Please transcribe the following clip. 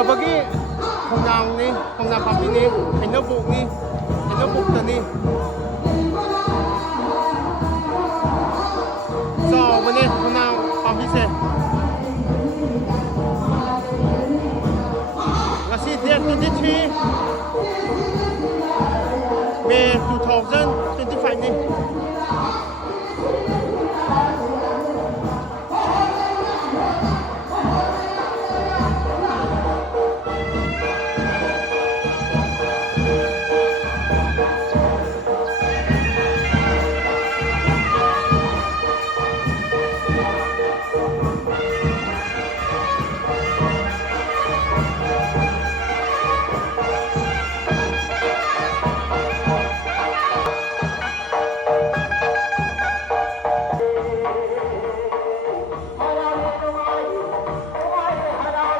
bagi Hong Nam pampi ni Hino buk ta ni soวันนี้Hong Nam pampi se ngasi date 23 May 2025 ni